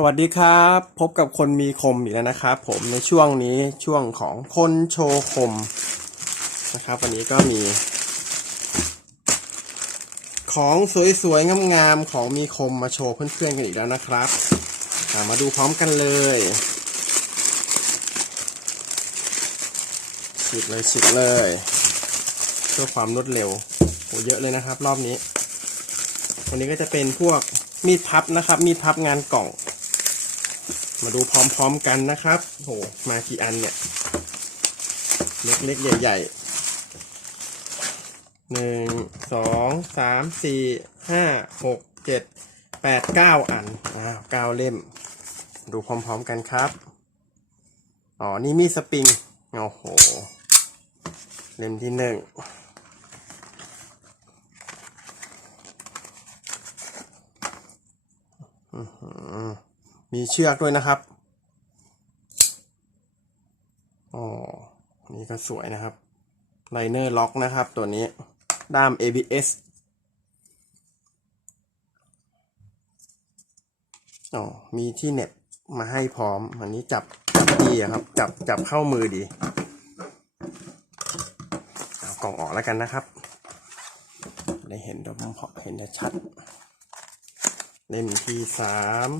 สวัสดีครับ พบกับคนมีคมอีกแล้วนะครับ ผมในช่วงนี้ช่วงของคนโชว์คมนะครับ วันนี้ก็มี ของสวยๆงามๆของมีคมมาโชว์เพื่อนๆกันอีกแล้วนะครับมาดูพร้อมกันเลยฉีกเลยฉีกเลย เพื่อความรวดเร็วโหเยอะเลยนะครับ รอบนี้ วันนี้ก็จะเป็นพวกมีดพับนะครับ มีดพับงานกล่อง มาดูพร้อมๆกันนะครับ โห มากี่อันเนี่ย เล็กๆใหญ่ๆหนึ่งสองสามสี่ห้าหกเจ็ดแปดเก้าอัน อ้าวเก้าเล่ม ดูพร้อมๆกันครับ อ๋อ นี่มีสปริง โอ้โห เล่มที่หนึ่ง มีเชือกด้วยนะครับอ๋อนี่ก็สวยนะครับไลเนอร์ล็อกนะครับ ตัวนี้ด้าม ABS อ๋อมีที่เน็บมาให้พร้อม อันนี้จับจับดีครับ จับจับเข้ามือดี เอากล่องออกแล้วกันนะครับ ได้เห็นดมเพาะเห็นได้ชัด เล่มที่สาม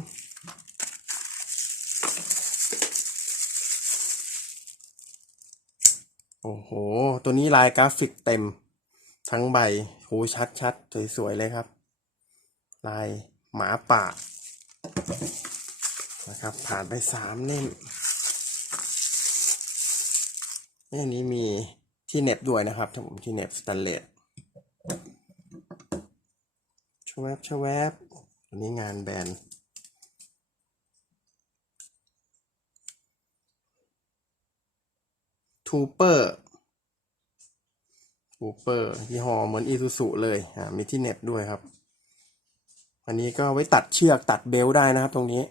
โอ้โห ตัวนี้ลายกราฟิกเต็ม ทั้งใบโหชัดชัดสวยๆเลยครับ ลายหมาป่า นะครับ ผ่านไปสามเล่มนี่อันนี้มีที่เน็บด้วยนะครับผมที่เน็บสแตนเลสชวบชวบอันนี้งานแบรนด์ ทูเปอร์ทูเปอร์ยี่ห้อเหมือนอีซูซุเลยอ่ามีที่เน็บด้วยครับ อันนี้ก็ไว้ตัดเชือกตัดเบลต์ได้นะครับ ตรงนี้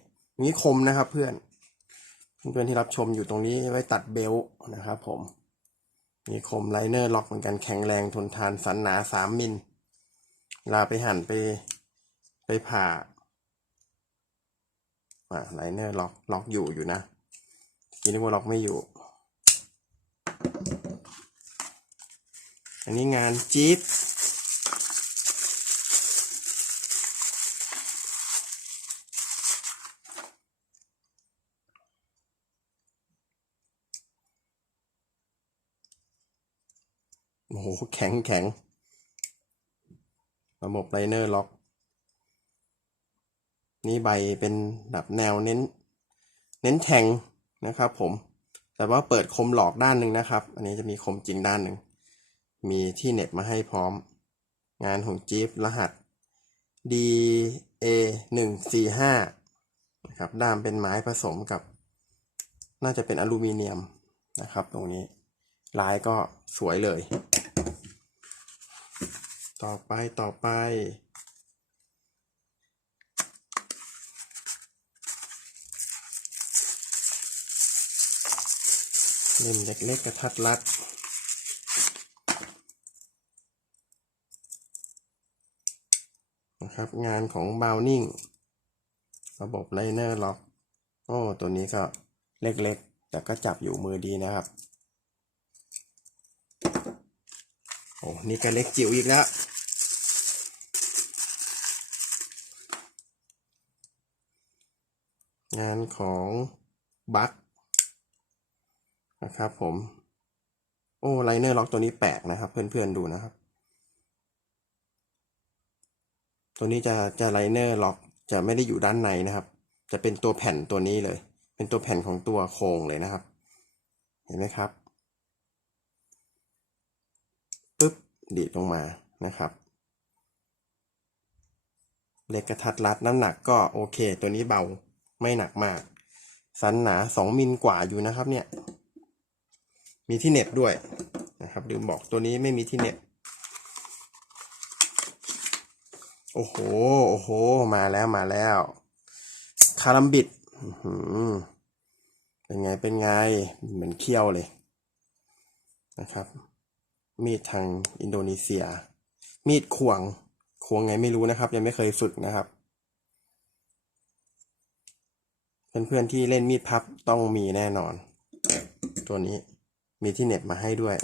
นี้คมนะครับเพื่อนเพื่อนที่รับชมอยู่ตรงนี้ไว้ตัดเบลต์นะครับผมมีคมไลเนอร์ล็อกเหมือนกันแข็งแรงทนทานสันหนาสามมิลลาไปหั่นไปไปผ่าอ่าไลเนอร์ล็อกล็อกอยู่อยู่นะทีนี้ว่าล็อกไม่อยู่ อันนี้งานจี๊ปโอ้โห แข็งแข็ง ระบบไลเนอร์ล็อก นี่ใบเป็นแบบแนวเน้น เน้นแทงนะครับผม แต่ว่าเปิดคมหลอกด้านหนึ่งนะครับ อันนี้จะมีคมจริงด้านหนึ่ง มีที่เน็บมาให้พร้อม งานของจี๊ปรหัส D A หนึ่งสี่ห้านะครับ ด้ามเป็นไม้ผสมกับ น่าจะเป็นอลูมิเนียมนะครับ ตรงนี้ ลายก็สวยเลย ต่อไปต่อไปเล่มเล็กๆกระทัดรัด นะครับ งานของบาวนิ่งระบบไลเนอร์ล็อกโอ้ตัวนี้ก็เล็กๆ แต่ก็จับอยู่มือดีนะครับ โอ้นี่ก็เล็กจิ๋วอีกแล้วงานของบัคนะครับผม โอ้ไลเนอร์ล็อกตัวนี้แปลกนะครับ เพื่อนๆดูนะครับ ตัวนี้จะจะไลเนอร์ล็อกจะไม่ได้อยู่ด้านในนะครับ จะเป็นตัวแผ่นตัวนี้เลย เป็นตัวแผ่นของตัวโครงเลยนะครับ เห็นไหมครับปึ๊บดีดลงมานะครับเล็กกระทัดรัดน้ำหนักก็โอเค ตัวนี้เบาไม่หนักมาก สันหนาสองมิลกว่าอยู่นะครับเนี่ย มีที่เน็บด้วยนะครับลืมบอกตัวนี้ไม่มีที่เน็บ โอ้โห โอ้โห มาแล้ว มาแล้ว คารัมบิดเป็นไง เป็นไง เหมือนเคี้ยวเลย นะครับ มีดทางอินโดนีเซีย มีดขวง ขวงไงไม่รู้นะครับ ยังไม่เคยฝึกนะครับ เพื่อนๆที่เล่นมีดพับต้องมีแน่นอน ตัวนี้มีที่เน็บมาให้ด้วย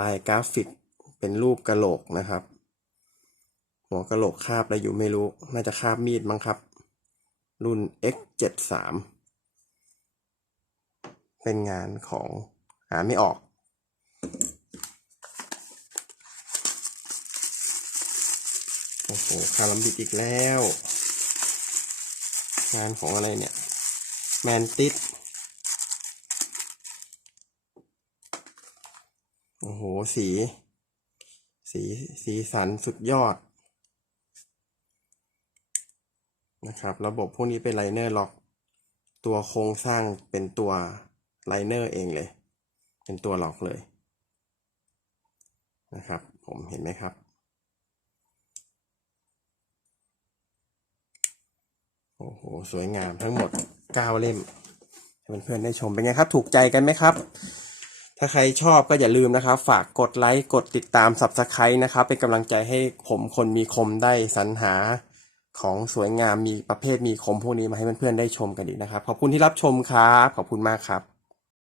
ลายกราฟิกเป็นรูปกระโหลกนะครับ หัวกระโหลกคาบอะไรอยู่ไม่รู้ น่าจะคาบมีดมั้งครับ รุ่น X73 เป็นงานของหาไม่ออกโอ้โหคาลัมบิกอีกแล้ว งานของอะไรเนี่ย แมนติสโอ้โห สี สี สีสันสุดยอด นะครับ ระบบพวกนี้เป็นไลเนอร์ล็อก ตัวโครงสร้างเป็นตัวไลเนอร์เองเลย เป็นตัวล็อกเลยนะครับ ผมเห็นไหมครับ โอ้โห สวยงามทั้งหมด 9 เล่มให้เพื่อนๆได้ชมเป็นไงครับ ถูกใจกันไหมครับ ถ้าใครชอบก็อย่าลืมนะครับ ฝากกดไลค์ กดติดตาม Subscribe นะครับ เป็นกำลังใจให้ผมคนมีคมได้สรรหา ของสวยงามมีประเภทมีคมพวกนี้มาให้เพื่อนๆได้ชมกันอีกนะครับ ขอบคุณที่รับชมครับ ขอบคุณมากครับ